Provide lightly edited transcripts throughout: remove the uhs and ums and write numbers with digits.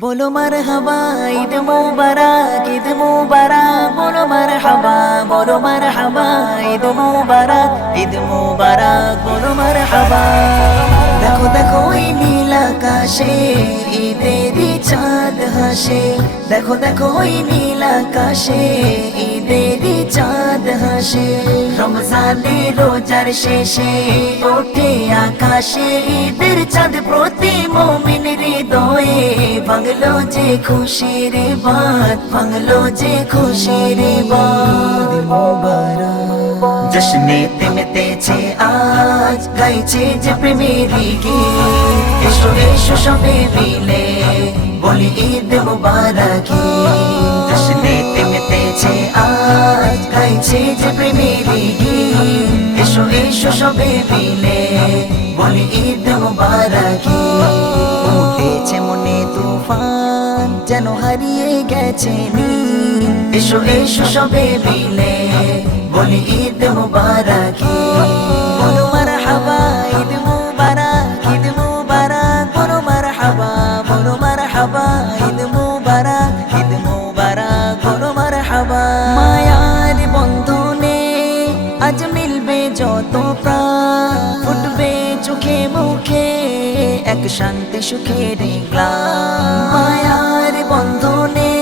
बोलो मरहबा ईद मुबारक बोलो मरहबा ईद मुबारक बोलो मरहबा। देखो देखो ওই নীল আকাশে ঈদেরই চাঁদ হাসে, দেখো দেখো ওই নীল আকাশে ঈদেরই চাঁদ হাসে। রমজানের রোজার শেষে ওঠে আকাশে ঈদের চাঁদ প্রতি মুমিনের হৃদয়ে, ভাঙলো যে খুশির বাত, ভাঙলো যে খুশির বাত। মুবারক জশ্নেতে মেতেছে আজ, গাইছে যে প্রেমের গীত। এসো এসো সবে মিলে বলি ঈদ মুবারক। জশ্নেতে মেতেছে আজ, গাইছে যে প্রেমের গীত। এসো এসো সবে মিলে বলি ঈদ মুবারক। উঠেছে মনে তুফান যেন হারিয়ে গেছে নীল। এসো এসো সবে মিলে বলি ঈদ মুবারক। বলো মারহাবা ঈদ মুবারক, ঈদ মুবারক বলো মারহাবা, বলো মারহাবা ঈদ মুবারক, ঈদ মুবারক বলো মারহাবা। মায়ার বন্ধনে আজ মিলবে যত প্রাণ, ফুটবে চোখে মুখে এক শান্তি সুখের গ্লাস। মায়ার বন্ধনে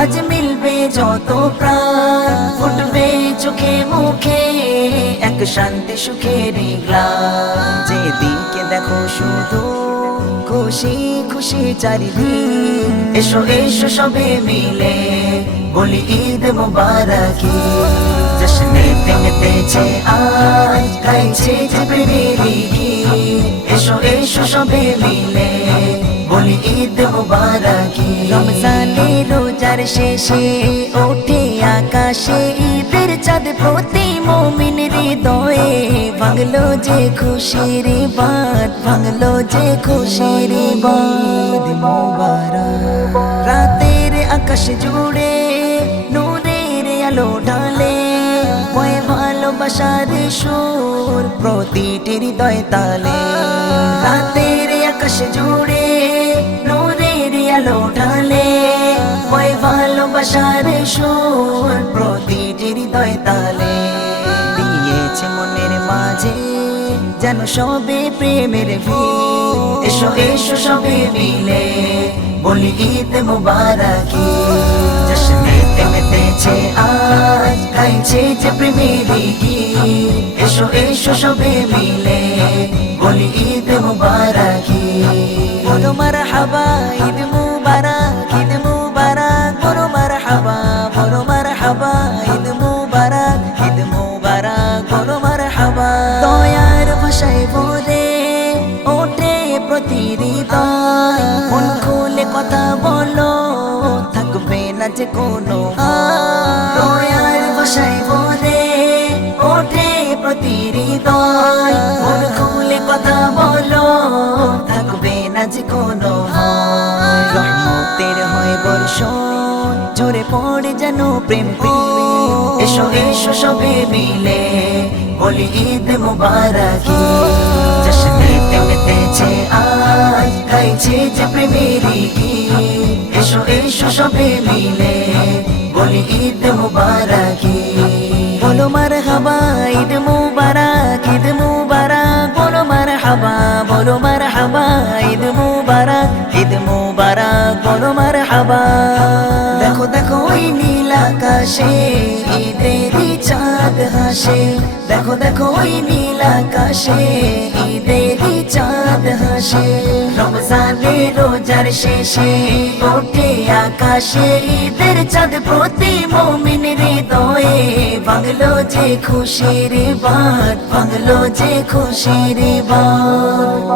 আজ মিলবে যত প্রাণ, ফুটবে চোখে মুখে এক শান্তি সুখের গ্লাস। যেদিকে দেখো শুধু খুশি খুশি চারিদিক। এসো এসো সবে মিলে বলি ঈদ মুবারক। জশ্নেতে মেতেছে আজ, গাইছে যে প্রেমের গীত। এসো এসো সবে মিলে বলি ঈদ মুবারক। রমজানের রোজার শেষে ওঠে আকাশে ঈদের চাঁদ প্রতি মুমিনের হৃদয়ে, ভাঙলো যে খুশির বাত, ভাঙলো যে খুশির বাত। মুবারক রাতের আকাশ জুড়ে নূরের আলো ঢালে, বয়ে ভালোবাসার সুর প্রতিটি হৃদয় তালে। রাতের আকাশ জুড়ে নূরের আলো ঢালে, বয়ে ভালোবাসার সুর প্রতিটি হৃদয় তালে। দিয়েছে মনের মাঝে যেন সবে প্রেমের ভিড়। এসো এসো সবে মিলে বলি ঈদ মুবারক। জশ্নেতে মেতেছে আজ, গাইছে যে প্রেমের গীত। এসো এসো সবে মিলে বলি ঈদ মুবারক। বলো মারহাবা ঈদ মুবারক, ঈদ মুবারক বলো মারহাবা, বলো মারহাবা ঈদ মুবারক, ঈদ মুবারক বলো মারহাবা। দয়ার ভাষায় বলে ওঠে প্রতি হৃদয়, মন খুলে কথা বলো থাকবে না যে কোনো। দয়ার ভাষায় বলে ওঠে প্রতি হৃদয়, মন খুলে কথা বলো থাকবে না যে কোনো। রহমতের হয় বর্ষণ ঝরে পড়ে যেন প্রেম প্রীত। এসো এসো সবে মিলে বলি ঈদ মুবারক। জশ্নেতে মেতেছে আজ, গাইছে যে প্রেমের গীত। এসো এসো সবে মিলে বলি ঈদ মুবারক। বলো মারহাবা ঈদ মুবারক, ঈদ মুবারক বলো মারহাবা, বলো মারহাবা ঈদ মুবারক, ঈদ মুবারক বলো মারহাবা। দেখো দেখো ওই নীল আকাশে ঈদেরই চাঁদ হাসে, দেখো দেখো ওই নীল আকাশে ঈদেরই চাঁদ হাসে। রমজানের রোজার শেষে ওঠে আকাশে ঈদের চাঁদ প্রতি মুমিনের হৃদয়ে, ভাঙলো যে খুশির বাত, ভাঙলো যে খুশির বাত।